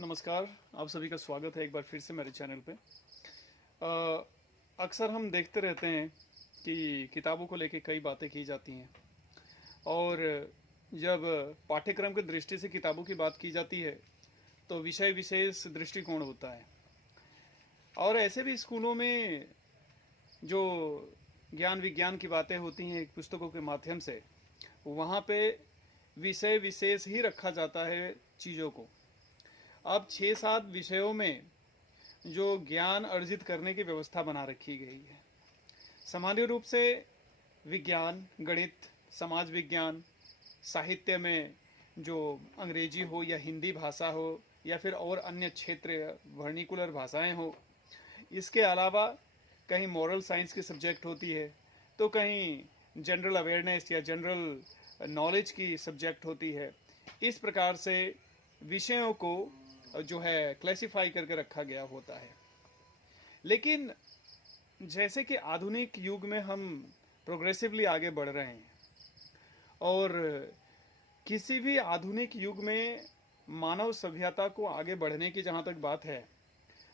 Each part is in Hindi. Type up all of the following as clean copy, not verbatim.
नमस्कार। आप सभी का स्वागत है एक बार फिर से मेरे चैनल पे। अक्सर हम देखते रहते हैं कि किताबों को लेके कई बातें की जाती हैं और जब पाठ्यक्रम की दृष्टि से किताबों की बात की जाती है तो विषय विशेष दृष्टिकोण होता है। और ऐसे भी स्कूलों में जो ज्ञान विज्ञान की बातें होती हैं पुस्तकों के माध्यम से, वहाँ पे विषय विशेष ही रखा जाता है चीज़ों को। अब 6-7 विषयों में जो ज्ञान अर्जित करने की व्यवस्था बना रखी गई है। सामान्य रूप से विज्ञान, गणित, समाज विज्ञान, साहित्य में जो अंग्रेजी हो या हिंदी भाषा हो या फिर और अन्य क्षेत्र वर्निकुलर भाषाएं हो, इसके अलावा कहीं मॉरल साइंस की सब्जेक्ट होती है तो कहीं जनरल अवेयरनेस या जनरल नॉलेज की सब्जेक्ट होती है। इस प्रकार से विषयों को जो है क्लासिफाई करके रखा गया होता है। लेकिन जैसे कि आधुनिक युग में हम प्रोग्रेसिवली आगे बढ़ रहे हैं और किसी भी आधुनिक युग में मानव सभ्यता को आगे बढ़ने की जहाँ तक बात है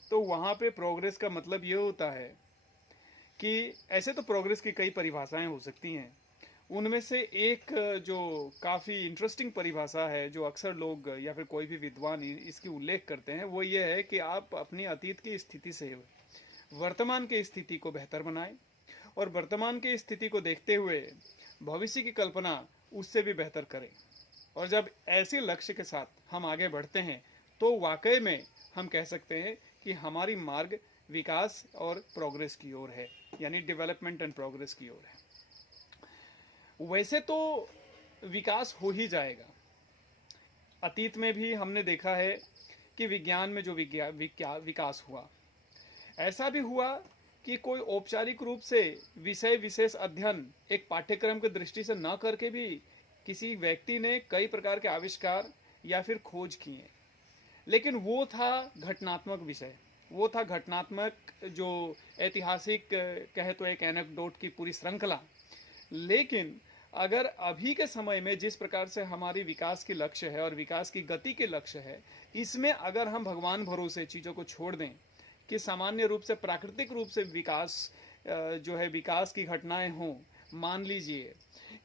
तो वहाँ पे प्रोग्रेस का मतलब ये होता है कि ऐसे तो प्रोग्रेस की कई परिभाषाएं हो सकती हैं। उनमें से एक जो काफ़ी इंटरेस्टिंग परिभाषा है जो अक्सर लोग या फिर कोई भी विद्वान इसकी उल्लेख करते हैं, वो ये है कि आप अपनी अतीत की स्थिति से वर्तमान की स्थिति को बेहतर बनाएं और वर्तमान की स्थिति को देखते हुए भविष्य की कल्पना उससे भी बेहतर करें। और जब ऐसे लक्ष्य के साथ हम आगे बढ़ते हैं तो वाकई में हम कह सकते हैं कि हमारी मार्ग विकास और प्रोग्रेस की ओर है, यानी डेवलपमेंट एंड प्रोग्रेस की ओर है। वैसे तो विकास हो ही जाएगा। अतीत में भी हमने देखा है कि विज्ञान में जो विकास हुआ, ऐसा भी हुआ कि कोई औपचारिक रूप से विषय विशेष अध्ययन एक पाठ्यक्रम की दृष्टि से न करके भी किसी व्यक्ति ने कई प्रकार के आविष्कार या फिर खोज किए। लेकिन वो था घटनात्मक विषय, वो था घटनात्मक जो ऐतिहासिक कहे तो एक एनेक्डोट की पूरी श्रृंखला। लेकिन अगर अभी के समय में जिस प्रकार से हमारी विकास की लक्ष्य है और विकास की गति के लक्ष्य है, इसमें अगर हम भगवान भरोसे चीज़ों को छोड़ दें कि सामान्य रूप से प्राकृतिक रूप से विकास जो है विकास की घटनाएं हों। मान लीजिए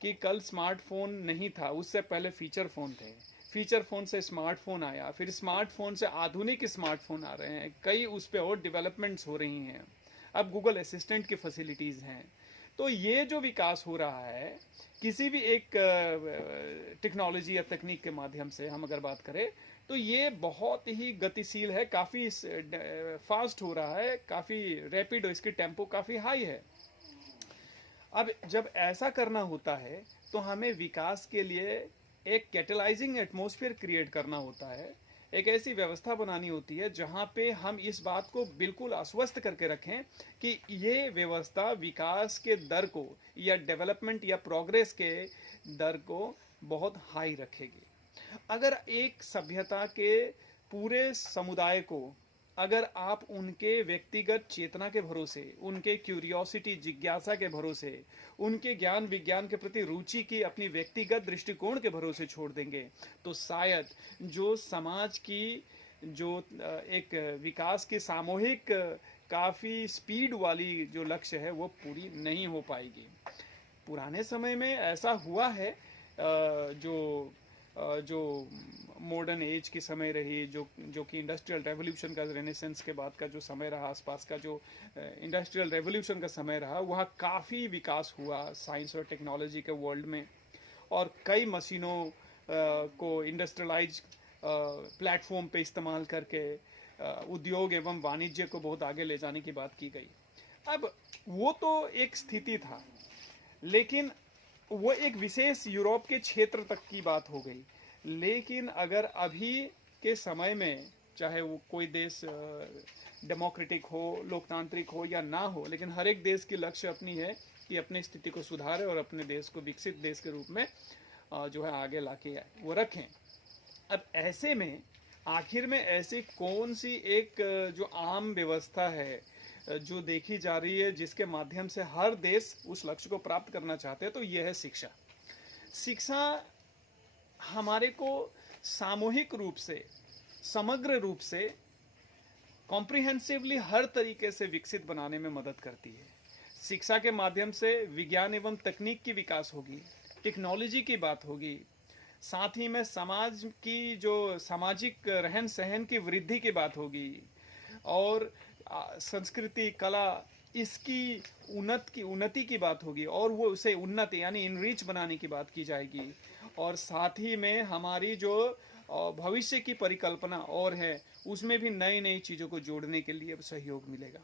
कि कल स्मार्टफोन नहीं था, उससे पहले फीचर फ़ोन थे, फीचर फ़ोन से स्मार्टफोन आया, फिर स्मार्टफोन से आधुनिक स्मार्टफोन आ रहे हैं, कई उस पर और डेवलपमेंट्स हो रही हैं। अब गूगल असिस्टेंट की फैसिलिटीज़ हैं। तो ये जो विकास हो रहा है किसी भी एक टेक्नोलॉजी या तकनीक के माध्यम से हम अगर बात करें तो ये बहुत ही गतिशील है, काफ़ी फास्ट हो रहा है, काफ़ी रैपिड, इसकी टेम्पो काफ़ी हाई है। अब जब ऐसा करना होता है तो हमें विकास के लिए एक कैटलाइजिंग एटमॉस्फेयर क्रिएट करना होता है, एक ऐसी व्यवस्था बनानी होती है जहाँ पे हम इस बात को बिल्कुल आश्वस्त करके रखें कि ये व्यवस्था विकास के दर को या डेवलपमेंट या प्रोग्रेस के दर को बहुत हाई रखेगी। अगर एक सभ्यता के पूरे समुदाय को अगर आप उनके व्यक्तिगत चेतना के भरोसे, उनके क्यूरियोसिटी जिज्ञासा के भरोसे, उनके ज्ञान विज्ञान के प्रति रुचि की अपनी व्यक्तिगत दृष्टिकोण के भरोसे छोड़ देंगे तो शायद जो समाज की जो एक विकास की सामूहिक काफ़ी स्पीड वाली जो लक्ष्य है वो पूरी नहीं हो पाएगी। पुराने समय में ऐसा हुआ है, जो मॉडर्न एज की समय रही, जो कि इंडस्ट्रियल रेवोल्यूशन का, रेनेसेंस के बाद का जो समय रहा, आसपास का जो इंडस्ट्रियल रेवोल्यूशन का समय रहा, वहाँ काफ़ी विकास हुआ साइंस और टेक्नोलॉजी के वर्ल्ड में और कई मशीनों को इंडस्ट्रियलाइज प्लेटफॉर्म पे इस्तेमाल करके उद्योग एवं वाणिज्य को बहुत आगे ले जाने की बात की गई। अब वो तो एक स्थिति था, लेकिन वो एक विशेष यूरोप के क्षेत्र तक की बात हो गई। लेकिन अगर अभी के समय में चाहे वो कोई देश डेमोक्रेटिक हो, लोकतांत्रिक हो या ना हो, लेकिन हर एक देश की लक्ष्य अपनी है कि अपनी स्थिति को सुधारे और अपने देश को विकसित देश के रूप में जो है आगे लाके वो रखें। अब ऐसे में आखिर में ऐसी कौन सी एक जो आम व्यवस्था है जो देखी जा रही है जिसके माध्यम से हर देश उस लक्ष्य को प्राप्त करना चाहते हैं, तो यह है शिक्षा। शिक्षा हमारे को सामूहिक रूप से समग्र रूप से कॉम्प्रिहेंसिवली हर तरीके से विकसित बनाने में मदद करती है। शिक्षा के माध्यम से विज्ञान एवं तकनीक की विकास होगी, टेक्नोलॉजी की बात होगी, साथ ही में समाज की जो सामाजिक रहन सहन की वृद्धि की बात होगी, और संस्कृति कला इसकी उन्नति की बात होगी, और वो उसे उन्नत यानी इनरिच बनाने की बात की जाएगी। और साथ ही में हमारी जो भविष्य की परिकल्पना और है उसमें भी नई नई चीज़ों को जोड़ने के लिए सहयोग मिलेगा।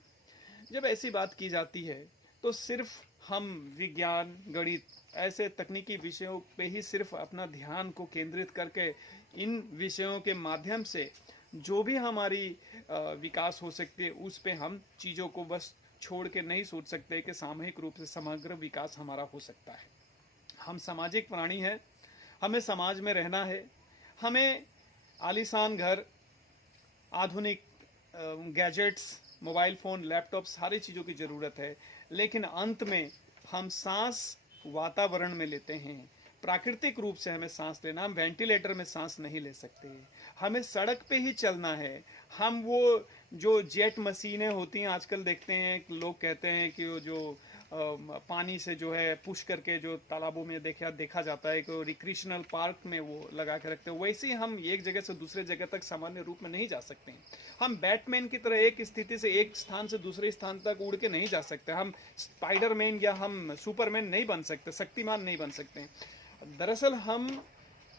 जब ऐसी बात की जाती है तो सिर्फ हम विज्ञान गणित ऐसे तकनीकी विषयों पे ही सिर्फ अपना ध्यान को केंद्रित करके इन विषयों के माध्यम से जो भी हमारी विकास हो सकती है उस पे हम चीज़ों को बस छोड़ के नहीं सोच सकते कि सामूहिक रूप से समग्र विकास हमारा हो सकता है। हम सामाजिक प्राणी हैं, हमें समाज में रहना है, हमें आलीशान घर, आधुनिक गैजेट्स, मोबाइल फ़ोन, लैपटॉप सारी चीज़ों की ज़रूरत है, लेकिन अंत में हम सांस वातावरण में लेते हैं। प्राकृतिक रूप से हमें सांस लेना, हम वेंटिलेटर में सांस नहीं ले सकते, हमें सड़क पे ही चलना है। हम वो जो जेट मशीनें होती हैं आजकल देखते हैं, लोग कहते हैं कि वो जो पानी से जो है पुश करके जो तालाबों में देखा जाता है कि रिक्रिएशनल पार्क में वो लगा के रखते हैं, वैसे ही हम एक जगह से दूसरे जगह तक सामान्य रूप में नहीं जा सकते हैं। हम बैटमैन की तरह एक स्थिति से एक स्थान से दूसरे स्थान तक उड़ के नहीं जा सकते, हम स्पाइडरमैन या हम सुपरमैन नहीं बन सकते, शक्तिमान नहीं बन सकते। दरअसल हम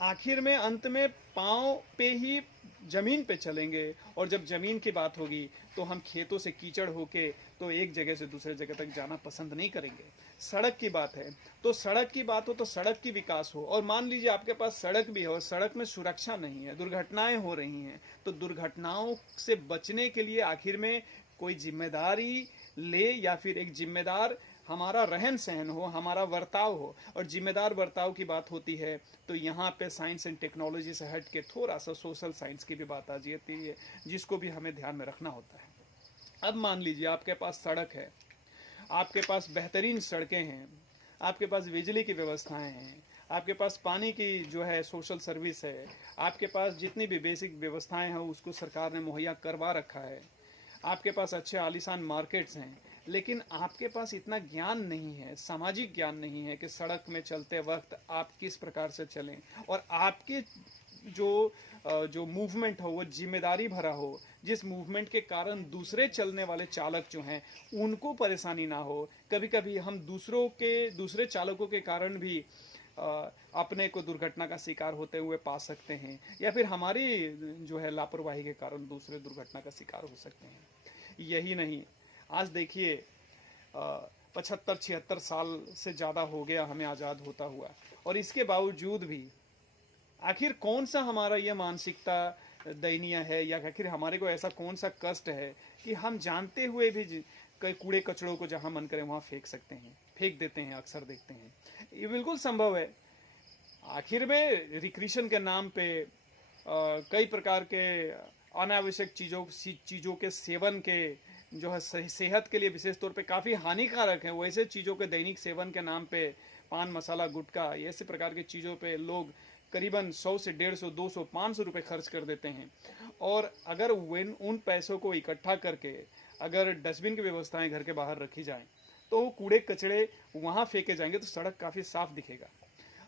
आखिर में अंत में पाँव पे ही जमीन पे चलेंगे, और जब जमीन की बात होगी तो हम खेतों से कीचड़ होके तो एक जगह से दूसरे जगह तक जाना पसंद नहीं करेंगे। सड़क की बात है तो सड़क की बात हो तो सड़क की विकास हो, और मान लीजिए आपके पास सड़क भी है और सड़क में सुरक्षा नहीं है, दुर्घटनाएं हो रही हैं, तो दुर्घटनाओं से बचने के लिए आखिर में कोई जिम्मेदारी ले, या फिर एक जिम्मेदार हमारा रहन सहन हो, हमारा बर्ताव हो। और जिम्मेदार बर्ताव की बात होती है तो यहाँ पे साइंस एंड टेक्नोलॉजी से हट के थोड़ा सा सोशल साइंस की भी बात आ जाती है, जिसको भी हमें ध्यान में रखना होता है। अब मान लीजिए आपके पास सड़क है, आपके पास बेहतरीन सड़कें हैं, आपके पास बिजली की व्यवस्थाएं हैं, आपके पास पानी की जो है सोशल सर्विस है, आपके पास जितनी भी बेसिक व्यवस्थाएं हैं उसको सरकार ने मुहैया करवा रखा है, आपके पास अच्छे आलीशान मार्केट्स हैं, लेकिन आपके पास इतना ज्ञान नहीं है, सामाजिक ज्ञान नहीं है कि सड़क में चलते वक्त आप किस प्रकार से चलें, और आपके जो मूवमेंट हो वो जिम्मेदारी भरा हो, जिस मूवमेंट के कारण दूसरे चलने वाले चालक जो हैं उनको परेशानी ना हो। कभी कभी हम दूसरे चालकों के कारण भी अपने को दुर्घटना का शिकार होते हुए पा सकते हैं, या फिर हमारी जो है लापरवाही के कारण दूसरे दुर्घटना का शिकार हो सकते हैं। यही नहीं, आज देखिए 75-76 साल से ज़्यादा हो गया हमें आज़ाद होता हुआ, और इसके बावजूद भी आखिर कौन सा हमारा यह मानसिकता दयनीय है, या आखिर हमारे को ऐसा कौन सा कष्ट है कि हम जानते हुए भी कई कूड़े कचड़ों को जहां मन करे वहां फेंक देते हैं, अक्सर देखते हैं। ये बिल्कुल संभव है। आखिर में रिक्रिएशन के नाम पे कई प्रकार के अनावश्यक चीज़ों के सेवन के जो है सेहत के लिए विशेष तौर पे काफ़ी हानिकारक है, वैसे चीज़ों के दैनिक सेवन के नाम पे पान मसाला गुटखा ऐसे प्रकार की चीज़ों पे लोग करीबन 100 से 150, 200, 500 रुपये खर्च कर देते हैं। और अगर उन पैसों को इकट्ठा करके अगर डस्टबिन की व्यवस्थाएं घर के बाहर रखी जाएं तो कूड़े कचड़े वहाँ फेंके जाएंगे तो सड़क काफ़ी साफ दिखेगा।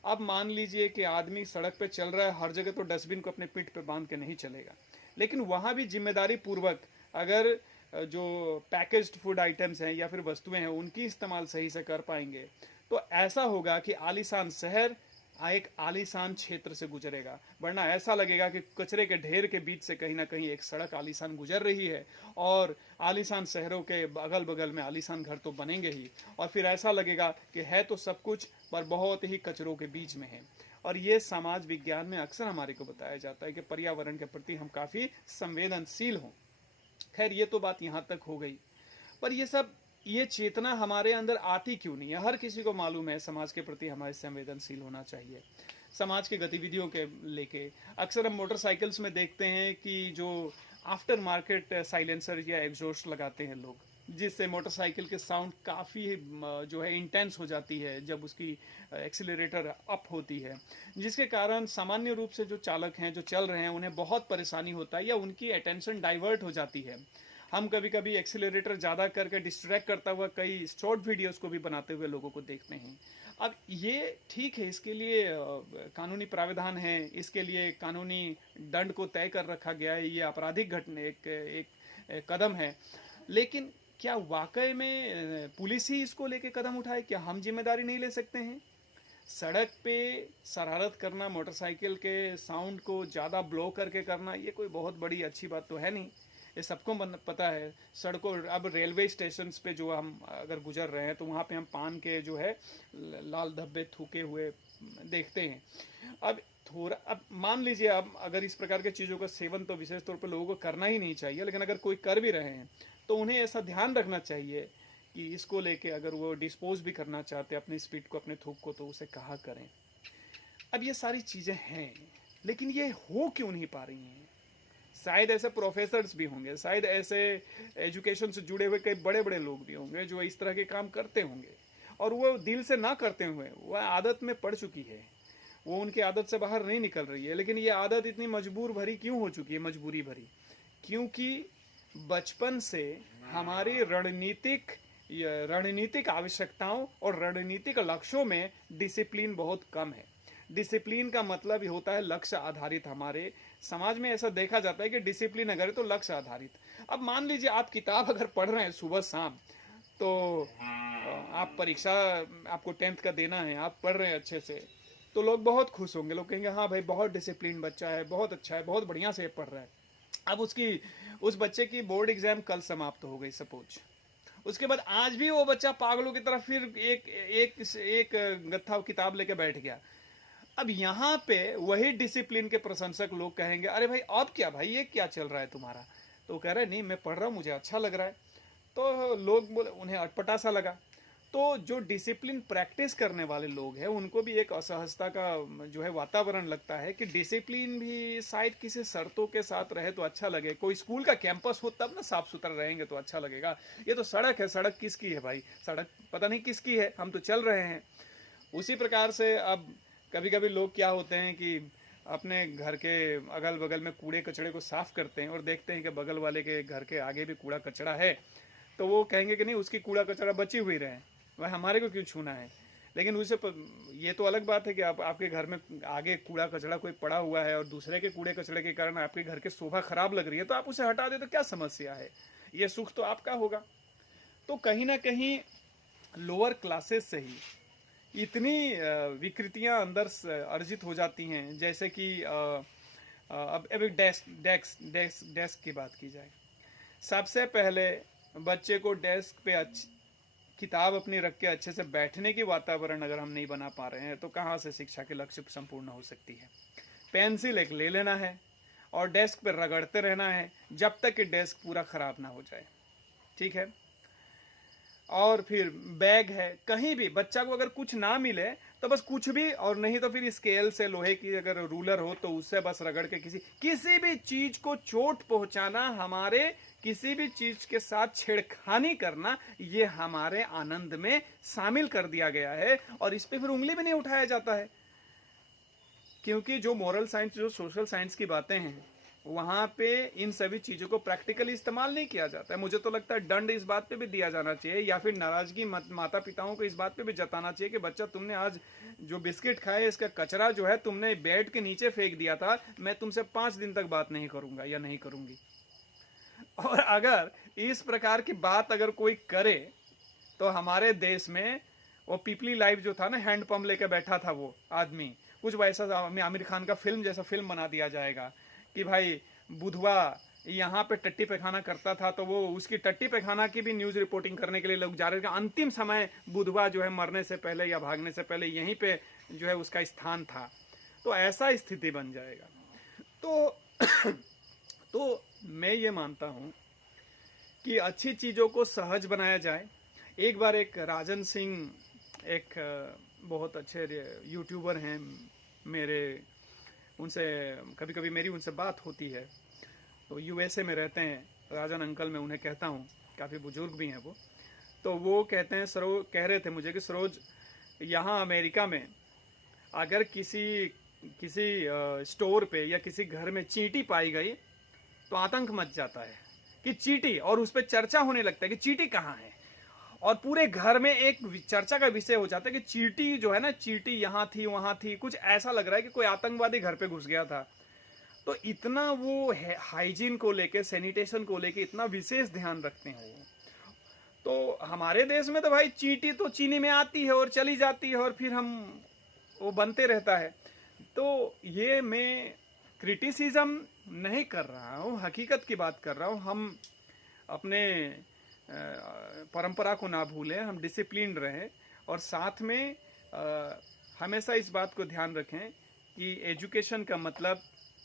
अब मान लीजिए कि आदमी सड़क पे चल रहा है, हर जगह तो डस्टबिन को अपने पीठ पे बांध के नहीं चलेगा, लेकिन वहाँ भी जिम्मेदारी पूर्वक अगर जो पैकेज्ड फूड आइटम्स हैं या फिर वस्तुएं हैं उनकी इस्तेमाल सही से कर पाएंगे तो ऐसा होगा कि आलीशान शहर एक आलीशान क्षेत्र से गुजरेगा, वरना ऐसा लगेगा कि कचरे के ढेर के बीच से कहीं ना कहीं एक सड़क आलीशान गुजर रही है, और आलीशान शहरों के अगल बगल में आलीशान घर तो बनेंगे ही, और फिर ऐसा लगेगा कि है तो सब कुछ पर बहुत ही कचरों के बीच में है। और ये समाज विज्ञान में अक्सर हमारे को बताया जाता है कि पर्यावरण के प्रति हम काफ़ी संवेदनशील हों। खैर ये तो बात यहाँ तक हो गई, पर ये चेतना हमारे अंदर आती क्यों नहीं है? हर किसी को मालूम है समाज के प्रति हमारे संवेदनशील होना चाहिए। समाज के गतिविधियों के लेके अक्सर हम मोटरसाइकिल्स में देखते हैं कि जो आफ्टर मार्केट साइलेंसर या एग्जॉस्ट लगाते हैं लोग, जिससे मोटरसाइकिल के साउंड काफ़ी जो है इंटेंस हो जाती है जब उसकी एक्सीलरेटर अप होती है, जिसके कारण सामान्य रूप से जो चालक हैं, जो चल रहे हैं, उन्हें बहुत परेशानी होता है या उनकी अटेंशन डाइवर्ट हो जाती है। हम कभी कभी एक्सीलरेटर ज़्यादा करके डिस्ट्रैक्ट करता हुआ कई शॉर्ट वीडियोस को भी बनाते हुए लोगों को देखते हैं। अब ये ठीक है, इसके लिए कानूनी प्रावधान है, इसके लिए कानूनी दंड को तय कर रखा गया है, ये आपराधिक घटना एक कदम है। लेकिन क्या वाकई में पुलिस ही इसको लेके कदम उठाए? क्या हम जिम्मेदारी नहीं ले सकते हैं? सड़क पे शरारत करना, मोटरसाइकिल के साउंड को ज़्यादा ब्लो करके करना, ये कोई बहुत बड़ी अच्छी बात तो है नहीं, ये सबको पता है। सड़कों, अब रेलवे स्टेशन पे जो हम अगर गुजर रहे हैं तो वहाँ पे हम पान के जो है लाल धब्बे थूके हुए देखते हैं। अब मान लीजिए, अब अगर इस प्रकार के चीज़ों का सेवन तो विशेष तौर पर लोगों को करना ही नहीं चाहिए, लेकिन अगर कोई कर भी रहे हैं तो उन्हें ऐसा ध्यान रखना चाहिए कि इसको लेके अगर वो डिस्पोज भी करना चाहते हैं अपनी स्पीड को, अपने थूक को, तो उसे कहा करें। अब ये सारी चीज़ें हैं, लेकिन ये हो क्यों नहीं पा रही हैं? शायद ऐसे प्रोफेसर्स भी होंगे, शायद ऐसे एजुकेशन से जुड़े हुए कई बड़े बड़े लोग भी होंगे जो इस तरह के काम करते होंगे, और वो दिल से ना करते हुए वो आदत में पड़ चुकी है, वो उनकी आदत से बाहर नहीं निकल रही है। लेकिन ये आदत इतनी मजबूर भरी क्यों हो चुकी है, मजबूरी भरी? क्योंकि बचपन से हमारी रणनीतिक आवश्यकताओं और रणनीतिक लक्ष्यों में डिसिप्लिन बहुत कम है। डिसिप्लिन का मतलब ही होता है लक्ष्य आधारित। हमारे समाज में ऐसा देखा जाता है कि डिसिप्लिन अगर है तो लक्ष्य आधारित। अब मान लीजिए आप किताब अगर पढ़ रहे हैं सुबह शाम, तो आप परीक्षा, आपको 10th का देना है, आप पढ़ रहे हैं अच्छे से, तो लोग बहुत खुश होंगे, लोग कहेंगे हाँ भाई बहुत डिसिप्लिन बच्चा है, बहुत अच्छा है, बहुत बढ़िया से पढ़ रहा है। अब उस बच्चे की बोर्ड एग्जाम कल समाप्त हो गई सपोज, उसके बाद आज भी वो बच्चा पागलों की तरह फिर एक गत्था किताब लेके बैठ गया। अब यहाँ पे वही डिसिप्लिन के प्रशंसक लोग कहेंगे अरे भाई अब क्या भाई, ये क्या चल रहा है तुम्हारा? तो कह रहे नहीं मैं पढ़ रहा हूँ, मुझे अच्छा लग रहा है। तो लोग बोले, उन्हें अटपटा सा लगा। तो जो डिसिप्लिन प्रैक्टिस करने वाले लोग हैं उनको भी एक असहजता का जो है वातावरण लगता है कि डिसिप्लिन भी शायद किसी शर्तों के साथ रहे तो अच्छा लगे। कोई स्कूल का कैंपस हो तब ना साफ सुथरा रहेंगे तो अच्छा लगेगा। ये तो सड़क है, सड़क किसकी है भाई? सड़क पता नहीं किसकी है, हम तो चल रहे हैं। उसी प्रकार से अब कभी कभी लोग क्या होते हैं कि अपने घर के अगल बगल में कूड़े कचड़े को साफ करते हैं और देखते हैं कि बगल वाले के घर के आगे भी कूड़ा कचड़ा है, तो वो कहेंगे कि नहीं उसकी कूड़ा कचड़ा बची हुई रहे, वह हमारे को क्यों छूना है। लेकिन उसे ये तो अलग बात है कि आपके घर में आगे कूड़ा कचड़ा कोई पड़ा हुआ है और दूसरे के कूड़े कचड़े के कारण आपके घर की शोभा खराब लग रही है, तो आप उसे हटा दे तो क्या समस्या है, ये सुख तो आपका होगा। तो कहीं ना कहीं लोअर क्लासेस से ही इतनी विकृतियां अंदर अर्जित हो जाती हैं। जैसे कि अब डेस्क की बात की जाए, सबसे पहले बच्चे को डेस्क पे किताब अपनी रख के अच्छे से बैठने की वातावरण अगर हम नहीं बना पा रहे हैं तो कहाँ से शिक्षा के लक्ष्य संपूर्ण हो सकती है। पेंसिल एक ले लेना है और डेस्क पर रगड़ते रहना है जब तक कि डेस्क पूरा खराब ना हो जाए, ठीक है। और फिर बैग है, कहीं भी बच्चा को अगर कुछ ना मिले तो बस कुछ भी, और नहीं तो फिर स्केल से, लोहे की अगर रूलर हो तो उससे बस रगड़ के किसी भी चीज को चोट पहुंचाना, हमारे किसी भी चीज के साथ छेड़खानी करना, ये हमारे आनंद में शामिल कर दिया गया है और इस पे फिर उंगली भी नहीं उठाया जाता है। क्योंकि जो मोरल साइंस, जो सोशल साइंस की बातें हैं, वहां पे इन सभी चीजों को प्रैक्टिकली इस्तेमाल नहीं किया जाता है। मुझे तो लगता है दंड इस बात पे भी दिया जाना चाहिए, या फिर नाराजगी माता पिताओं को इस बात पे भी जताना चाहिए कि बच्चा तुमने आज जो बिस्किट खाए इसका कचरा जो है तुमने बेड के नीचे फेंक दिया था, मैं तुमसे 5 दिन तक बात नहीं करूंगा या नहीं करूंगी। और अगर इस प्रकार की बात अगर कोई करे तो हमारे देश में वो पीपली लाइफ जो था ना, हैंड पंप लेके बैठा था वो आदमी, कुछ वैसा आमिर खान का फिल्म जैसा फिल्म बना दिया जाएगा कि भाई बुधवा यहाँ पे टट्टी पैखाना करता था, तो वो उसकी टट्टी पैखाना की भी न्यूज रिपोर्टिंग करने के लिए लोग जा रहे थे। अंतिम समय बुधवा जो है मरने से पहले या भागने से पहले यहीं पे जो है उसका स्थान था। तो ऐसा स्थिति बन जाएगा। तो मैं ये मानता हूँ कि अच्छी चीज़ों को सहज बनाया जाए। एक बार एक राजन सिंह, एक बहुत अच्छे यूट्यूबर हैं मेरे, उनसे कभी कभी मेरी उनसे बात होती है, तो यूएसए में रहते हैं राजन अंकल। मैं उन्हें कहता हूँ, काफ़ी बुजुर्ग भी हैं वो। तो वो कहते हैं, सरोज कह रहे थे मुझे कि सरोज, यहाँ अमेरिका में अगर किसी स्टोर पे या किसी घर में चींटी पाई गई तो आतंक मच जाता है कि चींटी, और उस पर चर्चा होने लगता है कि चींटी कहाँ है, और पूरे घर में एक चर्चा का विषय हो जाता है कि चींटी जो है ना, चींटी यहाँ थी वहाँ थी, कुछ ऐसा लग रहा है कि कोई आतंकवादी घर पे घुस गया था। तो इतना वो हाइजीन को लेके, सैनिटेशन को लेके इतना विशेष ध्यान रखते हैं वो। तो हमारे देश में तो भाई चींटी तो चीनी में आती है और चली जाती है, और फिर हम वो बनते रहता है। तो ये मैं क्रिटिसिज्म नहीं कर रहा हूँ, हकीकत की बात कर रहा हूँ। हम अपने परंपरा को ना भूलें, हम डिसिप्लिन रहें, और साथ में हमेशा इस बात को ध्यान रखें कि एजुकेशन का मतलब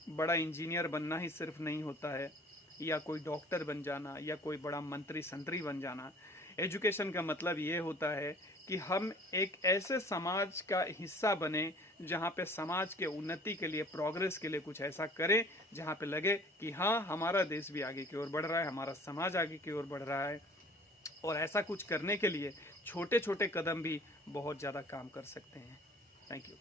बड़ा इंजीनियर बनना ही सिर्फ नहीं होता है, या कोई डॉक्टर बन जाना, या कोई बड़ा मंत्री संतरी बन जाना। एजुकेशन का मतलब ये होता है कि हम एक ऐसे समाज का हिस्सा बने जहाँ पे समाज के उन्नति के लिए, प्रोग्रेस के लिए कुछ ऐसा करें जहाँ पे लगे कि हाँ, हमारा देश भी आगे की ओर बढ़ रहा है, हमारा समाज आगे की ओर बढ़ रहा है। और ऐसा कुछ करने के लिए छोटे छोटे कदम भी बहुत ज़्यादा काम कर सकते हैं। Thank you.